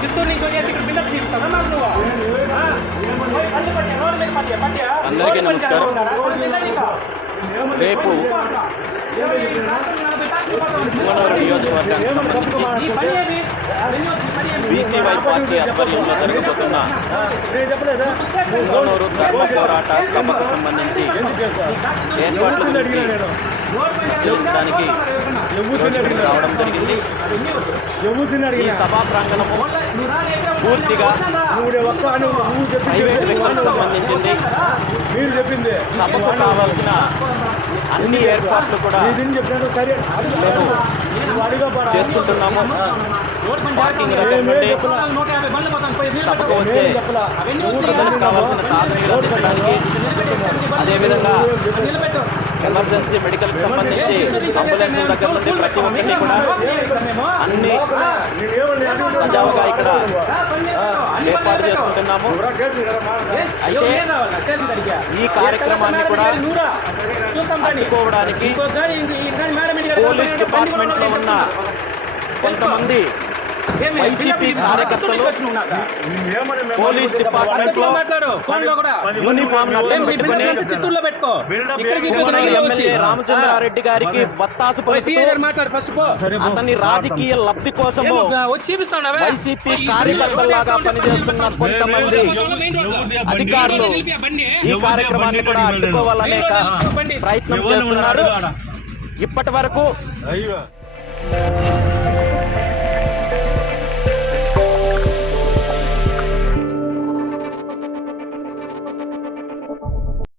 చిత్తూరు నుంచి వచ్చేసి ఇక్కడ బిల్డప్ తీరుస్తాను నువ్వు. అందరికీ నమస్కారం. రేపు పుంగనూరు నియోజకవర్గానికి సంబంధించి బీసీవై పార్టీ ఆధ్వర్యంలో జరగబోతున్న పుంగనూరు ధర్మ పోరాట సభకు సంబంధించి ఏర్పాట్ల గురించి పరిశీలించడానికి రావడం జరిగింది. ఈ సభా ప్రాంగణము పూర్తిగా ప్రైవేట్ వ్యక్తులకు సంబంధించింది. సభకు కావాల్సిన అన్ని ఏర్పాట్లు కూడా మేము చేసుకుంటున్నాము. పార్కింగ్ దగ్గర నుండి సభకు వచ్చే ప్రజలకు కావాల్సిన తాగునీరు అందించడానికి, అదేవిధంగా ఎమర్జెన్సీ మెడికల్కి సంబంధించి అంబులెన్స్ దగ్గర నుండి ప్రతి ఒక్కరిని కూడా అన్ని సజావుగా ఇక్కడ ఏర్పాటు చేసుకుంటున్నాము. అయితే ఈ కార్యక్రమాన్ని కూడా అడ్డుకోవడానికి పోలీస్ డిపార్ట్మెంట్లో ఉన్న కొంతమంది వైసీపీ కార్యకర్తలు పోలీస్ డిపార్ట్మెంట్ లో యూనిఫామ్ పెట్టుకుని ఎమ్మెల్యే రామచంద్రారెడ్డి గారికి వత్తాసు పలుకుతూ అతని రాజకీయ లబ్ధి కోసము వైసీపీ కార్యకర్తల్లాగా పనిచేస్తున్న కొంతమంది అధికారులు ఈ కార్యక్రమాన్ని కూడా అడ్డుకోవాలనే ప్రయత్నం చేస్తున్నారు. ఇప్పటి వరకు